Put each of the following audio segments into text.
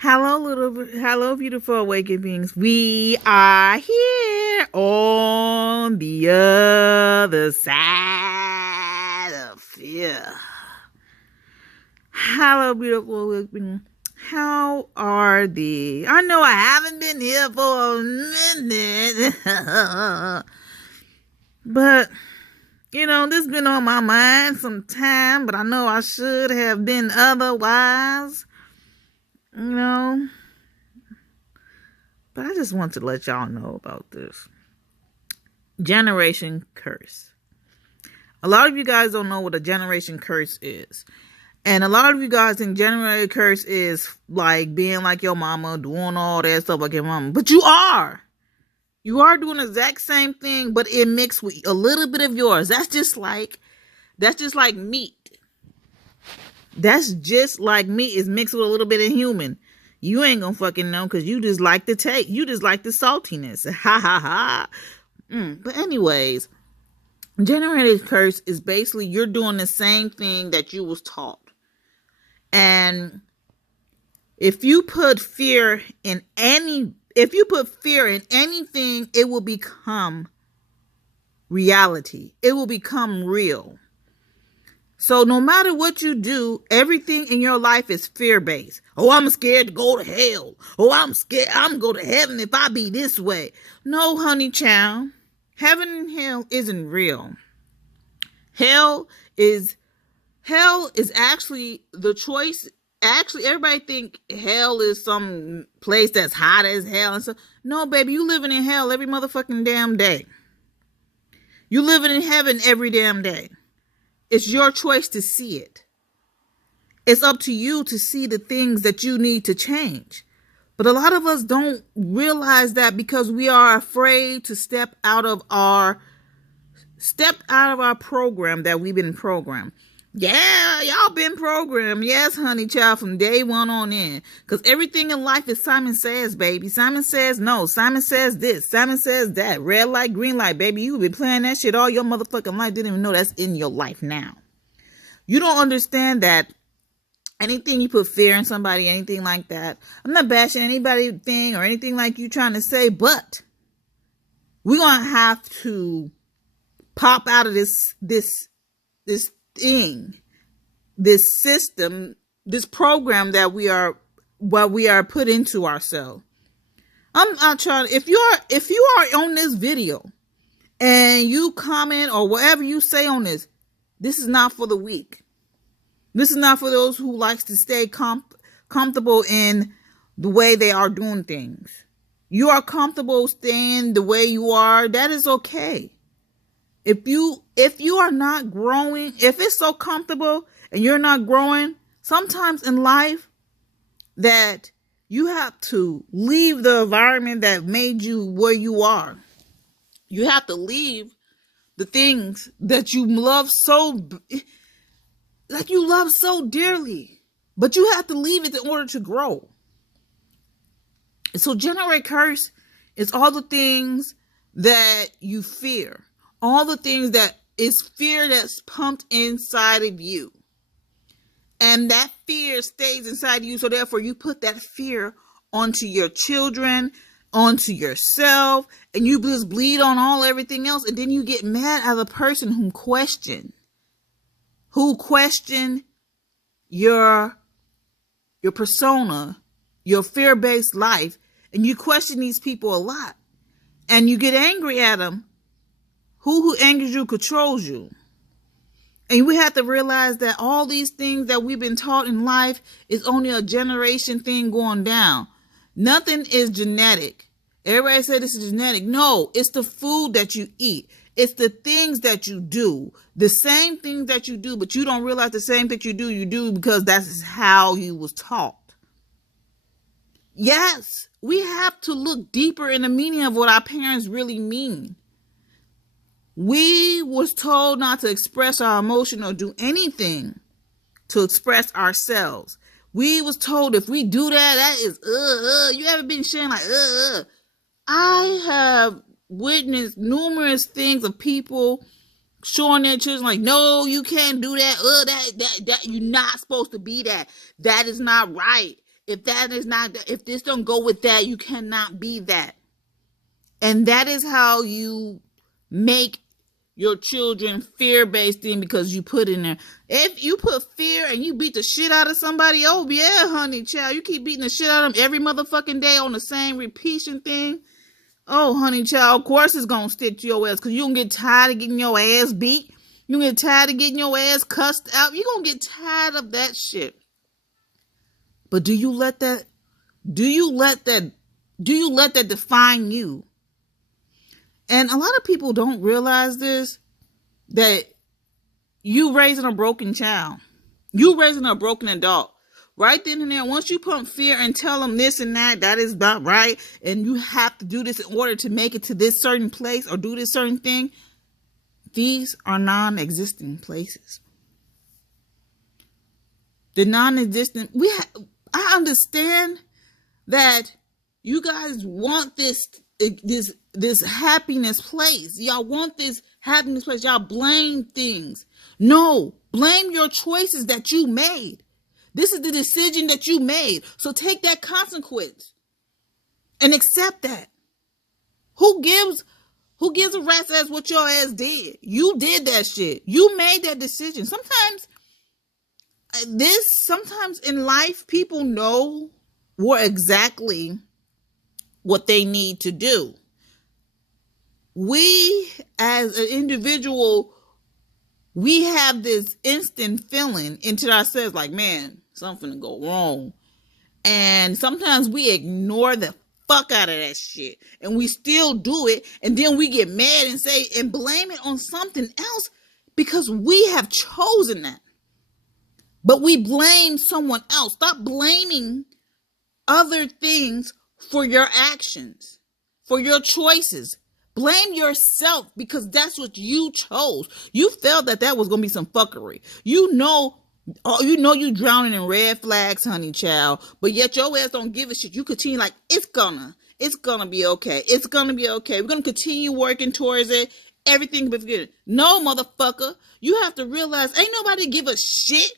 Hello, beautiful awakened beings. We are here on the other side of fear. Hello, beautiful awakened beings. How are thee? I know I haven't been here for a minute, but this has been on my mind some time. But I know I should have been otherwise. But I just want to let y'all know about this generation curse. A lot of you guys don't know what a generation curse is. And a lot of you guys think generation curse is like being like your mama, doing all that stuff like your mama. But you are. You are doing the exact same thing, but it mixed with a little bit of yours. That's just like meat. That's just like meat is mixed with a little bit of human. You ain't gonna fucking know because you just like the taste. You just like the saltiness. Ha ha ha. But anyways, generated curse is basically you're doing the same thing that you was taught. And if you put fear in anything, it will become reality. It will become real. So no matter what you do, everything in your life is fear-based. Oh, I'm scared to go to hell. Oh, I'm scared I'm going to heaven if I be this way. No, honey child. Heaven and hell isn't real. Hell is actually the choice. Actually, everybody think hell is some place that's hot as hell. And so, no, baby, you living in hell every motherfucking damn day. You living in heaven every damn day. It's your choice to see it. It's up to you to see the things that you need to change. But a lot of us don't realize that because we are afraid to step out of our program that we've been programmed. Yeah, y'all been programmed. Yes, honey child, from day one on in. Because everything in life is Simon Says, baby. Simon says no. Simon says this. Simon says that. Red light, green light, baby. You've been playing that shit all your motherfucking life. Didn't even know that's in your life now. You don't understand that anything you put fear in somebody, anything like that. I'm not bashing anybody thing or anything like you trying to say, but we're going to have to pop out of this thing, this system, this program that we are put into ourselves. I'm not trying. If you are on this video and you comment or whatever you say on this is not for the weak. This is not for those who likes to stay comfortable in the way they are doing things. You are comfortable staying the way you are. That is okay. If you are not growing, if it's so comfortable and you're not growing, sometimes in life that you have to leave the environment that made you where you are. You have to leave the things that you love so dearly, but you have to leave it in order to grow. So generate curse is all the things that you fear. All the things that is fear that's pumped inside of you. And that fear stays inside of you. So therefore you put that fear onto your children, onto yourself, and you just bleed on everything else. And then you get mad at the person who question your persona, your fear-based life. And you question these people a lot. And you get angry at them. Who angers you controls you. And we have to realize that all these things that we've been taught in life is only a generation thing going down. Nothing is genetic. Everybody say this is genetic. No, it's the food that you eat. It's the things that you do. The same things that you do, but you don't realize the same thing you do because that's how you was taught. Yes, we have to look deeper in the meaning of what our parents really mean. We was told not to express our emotion or do anything to express ourselves. We was told if we do that is, you ever been sharing like, I have witnessed numerous things of people showing their children like, no, you can't do that. That you're not supposed to be that. That is not right. If that is not, if this don't go with that, you cannot be that. And that is how you make your children fear-based thing, because you put in there. If you put fear and you beat the shit out of somebody, oh yeah, honey child, you keep beating the shit out of them every motherfucking day on the same repeating thing. Oh, honey child, of course it's gonna stick to your ass, because you gonna get tired of getting your ass beat. You get tired of getting your ass cussed out. You gonna get tired of that shit. But do you let that define you? And a lot of people don't realize this, that you raising a broken child. You raising a broken adult. Right then and there, once you pump fear and tell them this and that is not right, and you have to do this in order to make it to this certain place or do this certain thing, these are non-existent places. The non-existent, I understand that you guys want this happiness place. Y'all want this happiness place. Y'all blame things. No, blame your choices that you made. This is the decision that you made. So take that consequence and accept that. Who gives a rat's ass what your ass did? You did that shit. You made that decision. Sometimes in life, people know exactly what they need to do. We, as an individual, we have this instant feeling into ourselves like, man, something to go wrong. And sometimes we ignore the fuck out of that shit, and we still do it, and then we get mad and say and blame it on something else because we have chosen that. But we blame someone else. Stop blaming other things for your actions, for your choices. Blame yourself, because that's what you chose. You felt that was going to be some fuckery. You know you drowning in red flags, honey child, but yet your ass don't give a shit. You continue like, it's gonna be okay. It's gonna be okay. We're gonna continue working towards it. Everything will be good. No, motherfucker. You have to realize ain't nobody give a shit.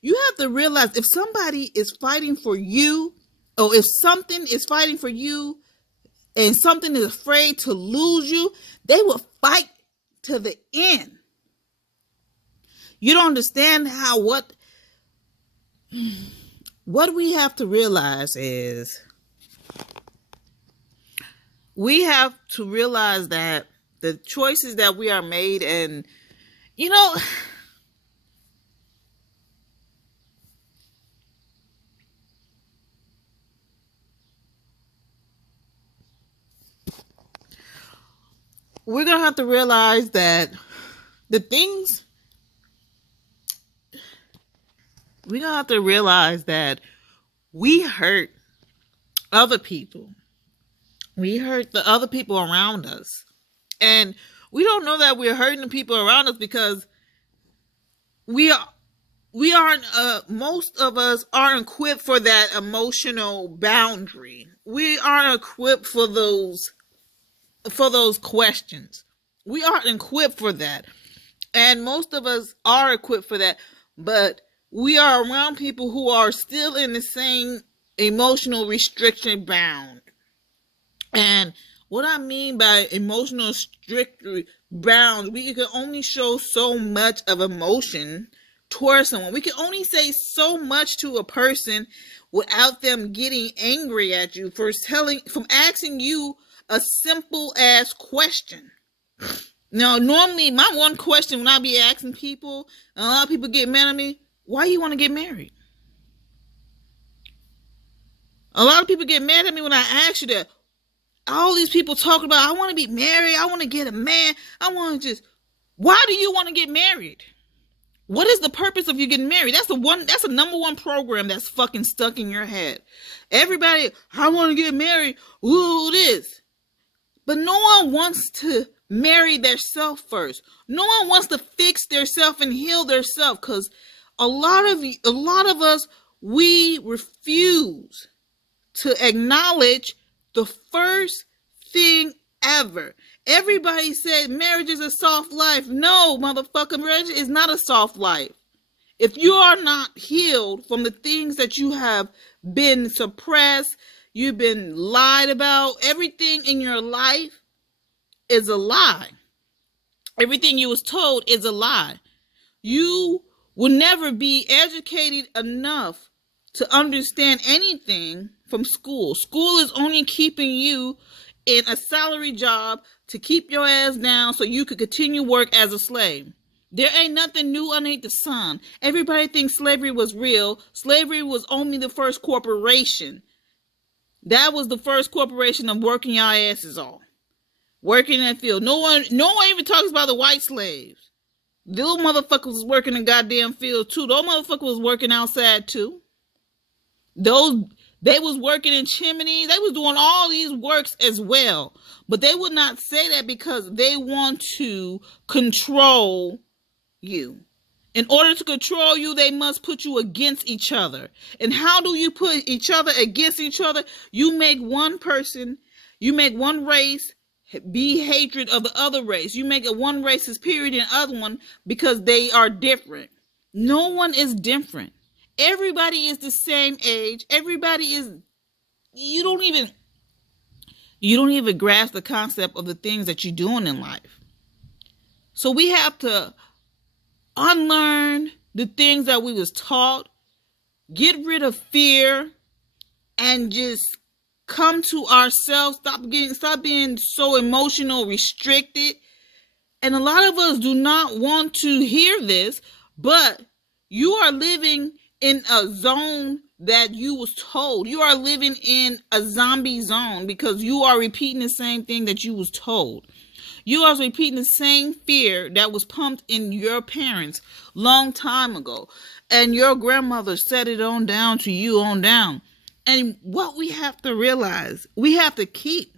You have to realize if somebody is fighting for you, or if something is fighting for you and something is afraid to lose you, they will fight to the end. You don't understand what we have to realize is we have to realize that the choices that we are made, and we're going to have to realize that we're going to have to realize that we hurt other people. We hurt the other people around us. And we don't know that we're hurting the people around us because we aren't, most of us aren't equipped for that emotional boundary. We aren't equipped for those questions. We aren't equipped for that. And most of us are equipped for that, but we are around people who are still in the same emotional restriction bound. And what I mean by emotional restriction bound, we can only show so much of emotion towards someone. We can only say so much to a person without them getting angry at you from asking you a simple ass question. Now, normally my one question when I be asking people, and a lot of people get mad at me, why you want to get married? A lot of people get mad at me when I ask you that. All these people talk about, I want to be married, I want to get a man, why do you want to get married? What is the purpose of you getting married? That's the number one program that's fucking stuck in your head. Everybody, I want to get married, ooh, this. But no one wants to marry their self first. No one wants to fix their self and heal their self, because a lot of us, we refuse to acknowledge the first thing ever. Everybody said marriage is a soft life. No, motherfucker, marriage is not a soft life. If you are not healed from the things that you have been suppressed, you've been lied about, everything in your life is a lie. Everything you was told is a lie. You will never be educated enough to understand anything from school. School is only keeping you in a salary job to keep your ass down so you could continue work as a slave. There ain't nothing new underneath the sun. Everybody thinks slavery was real. Slavery was only the first corporation. That was the first corporation of working your asses off. Working in that field. No one even talks about the white slaves. Those motherfuckers was working in goddamn fields too. Those motherfuckers was working outside too. They was working in chimneys. They was doing all these works as well. But they would not say that because they want to control you. In order to control you, they must put you against each other. And how do you put each other against each other? You make one person, you make one race be hatred of the other race. You make it one race superior than the other one because they are different. No one is different. Everybody is the same age. Everybody is, you don't even grasp the concept of the things that you're doing in life. So we have to unlearn the things that we was taught, get rid of fear, and just come to ourselves. Stop being so emotional, restricted. And a lot of us do not want to hear this, but you are living in a zone that you was told. You are living in a zombie zone because you are repeating the same thing that you was told. You are repeating the same fear that was pumped in your parents long time ago. And your grandmother set it on down to you on down. And what we have to realize, we have to keep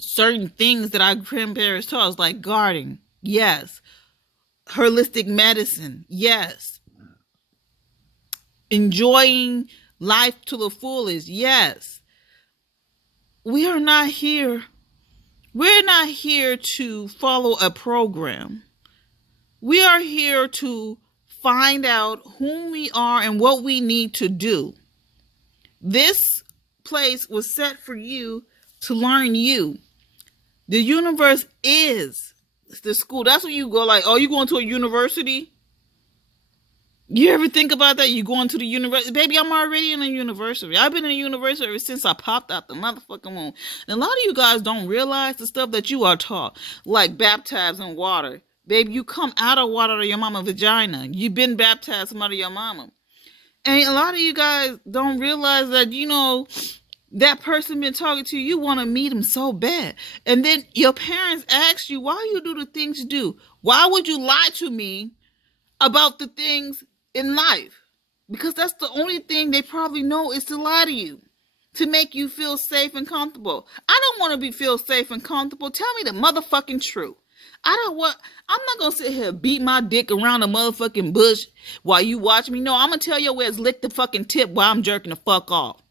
certain things that our grandparents taught us, like gardening, yes. Holistic medicine, yes. Enjoying life to the fullest, yes. We're not here to follow a program. We are here to find out who we are and what we need to do. This place was set for you to learn you. The universe is the school. That's when you go like, oh, you going to a university? You ever think about that? You going to the university? Baby, I'm already in a university. I've been in a university ever since I popped out the motherfucking womb. And a lot of you guys don't realize the stuff that you are taught, like baptized in water. Baby, you come out of water of your mama's vagina. You've been baptized out of your mama. And a lot of you guys don't realize that, that person been talking to you, you want to meet him so bad. And then your parents ask you, why you do the things you do? Why would you lie to me about the things in life? Because that's the only thing they probably know is to lie to you, to make you feel safe and comfortable. I don't want to feel safe and comfortable. Tell me the motherfucking truth. I'm not going to sit here and beat my dick around the motherfucking bush while you watch me. No, I'm going to tell your ass lick the fucking tip while I'm jerking the fuck off.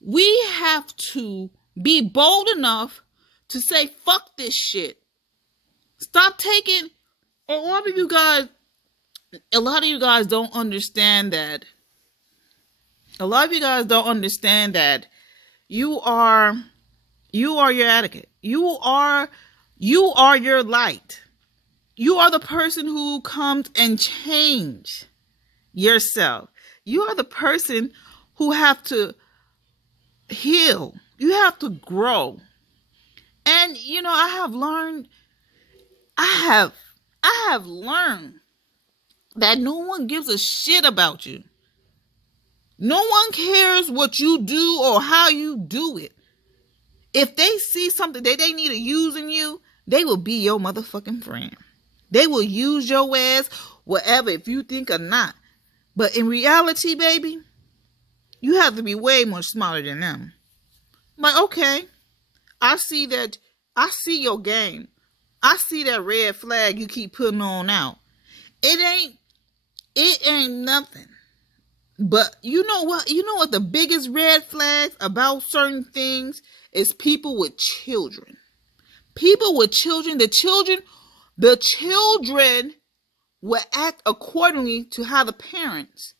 We have to be bold enough to say, fuck this shit. Stop taking, a lot of you guys don't understand that. A lot of you guys don't understand that you are your advocate. You are your light. You are the person who comes and change yourself. You are the person who have to heal. You have to grow. And I have learned that no one gives a shit about you. No one cares what you do or how you do it. If they see something that they need to use in you, they will be your motherfucking friend. They will use your ass, whatever, if you think or not. But in reality, baby, you have to be way more smarter than them. Like, okay, I see your game. I see that red flag you keep putting on out. It ain't nothing. But you know what? You know what the biggest red flags about certain things is? People with children. People with children. The children will act accordingly to how the parents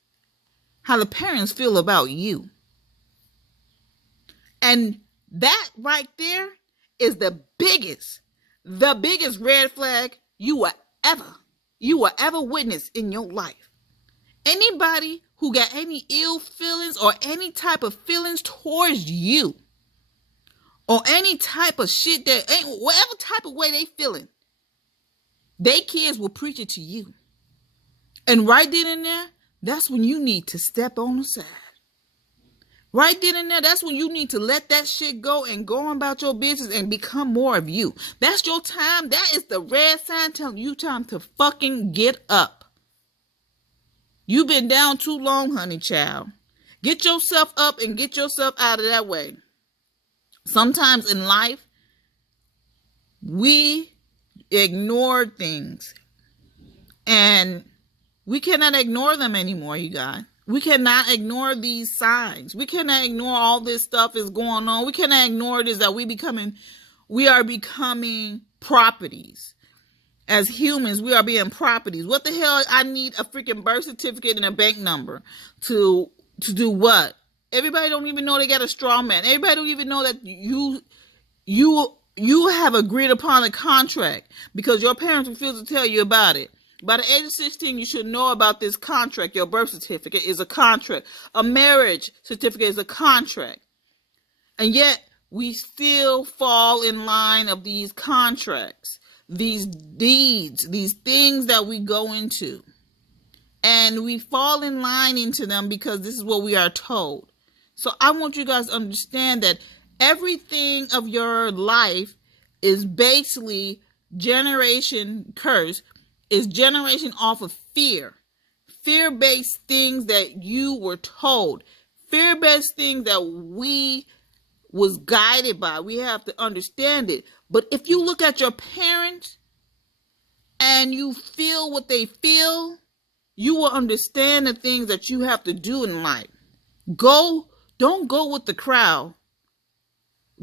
feel about you. And that right there is the biggest red flag you will ever witness in your life. Anybody who got any ill feelings or any type of feelings towards you, or any type of shit that ain't, whatever type of way they feeling, they kids will preach it to you. And right then and there, that's when you need to step on the side. Right then and there, that's when you need to let that shit go and go on about your business and become more of you. That's your time. That is the red sign telling you time to fucking get up. You've been down too long, honey child. Get yourself up and get yourself out of that way. Sometimes in life, we ignore things. And we cannot ignore them anymore, you guys. We cannot ignore these signs. We cannot ignore all this stuff is going on. We cannot ignore this, that we are becoming properties. As humans, we are being properties. What the hell? I need a freaking birth certificate and a bank number to do what? Everybody don't even know they got a straw man. Everybody don't even know that you have agreed upon a contract because your parents refuse to tell you about it. By the age of 16, you should know about this contract. Your birth certificate is a contract. A marriage certificate is a contract. And yet, we still fall in line of these contracts, these deeds, these things that we go into. And we fall in line into them because this is what we are told. So I want you guys to understand that everything of your life is basically generation curse. Is generation off of fear. Fear-based things that you were told. Fear-based things that we was guided by. We have to understand it. But if you look at your parents and you feel what they feel, you will understand the things that you have to do in life. Don't go with the crowd.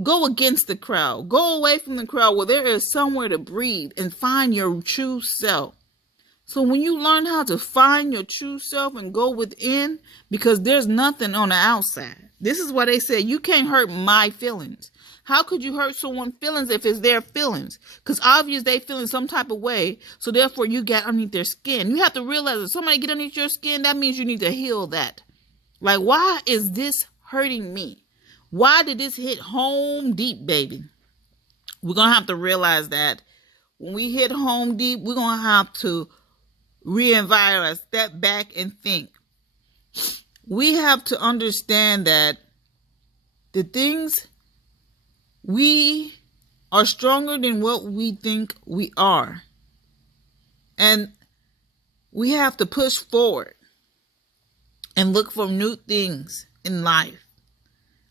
Go against the crowd. Go away from the crowd where there is somewhere to breathe and find your true self. So when you learn how to find your true self and go within, because there's nothing on the outside. This is why they say you can't hurt my feelings. How could you hurt someone's feelings if it's their feelings? Because obviously they feel in some type of way. So therefore you get underneath their skin. You have to realize if somebody get underneath your skin, that means you need to heal that. Like, why is this hurting me? Why did this hit home deep, baby? We're going to have to realize that when we hit home deep, we're going to have to reinvigorate, step back and think. We have to understand that the things we are stronger than what we think we are. And we have to push forward and look for new things in life.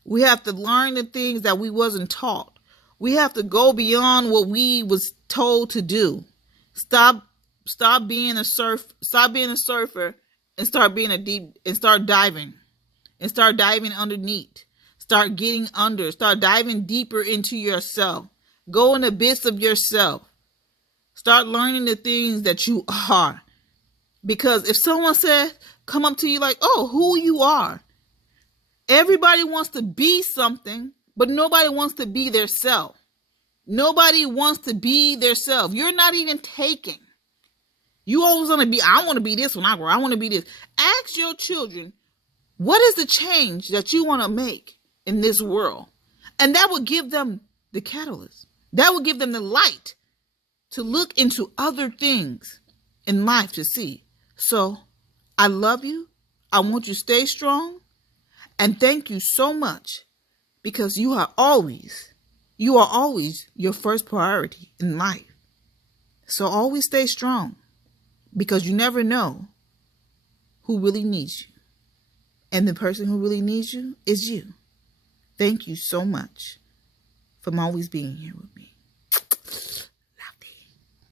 We have to learn the things that we wasn't taught. We have to go beyond what we was told to do. Stop being a surfer and start diving underneath. Start getting under. Start diving deeper into yourself. Go in the abyss of yourself. Start learning the things that you are. Because if someone says, come up to you like, oh, who you are. Everybody wants to be something, but nobody wants to be their self. Nobody wants to be their self. You're not even taking. You always want to be, I want to be this when I grow. I want to be this. Ask your children, what is the change that you want to make in this world? And that will give them the catalyst. That will give them the light to look into other things in life to see. So I love you. I want you to stay strong. And thank you so much because you are always your first priority in life. So always stay strong because you never know who really needs you. And the person who really needs you is you. Thank you so much for always being here with me.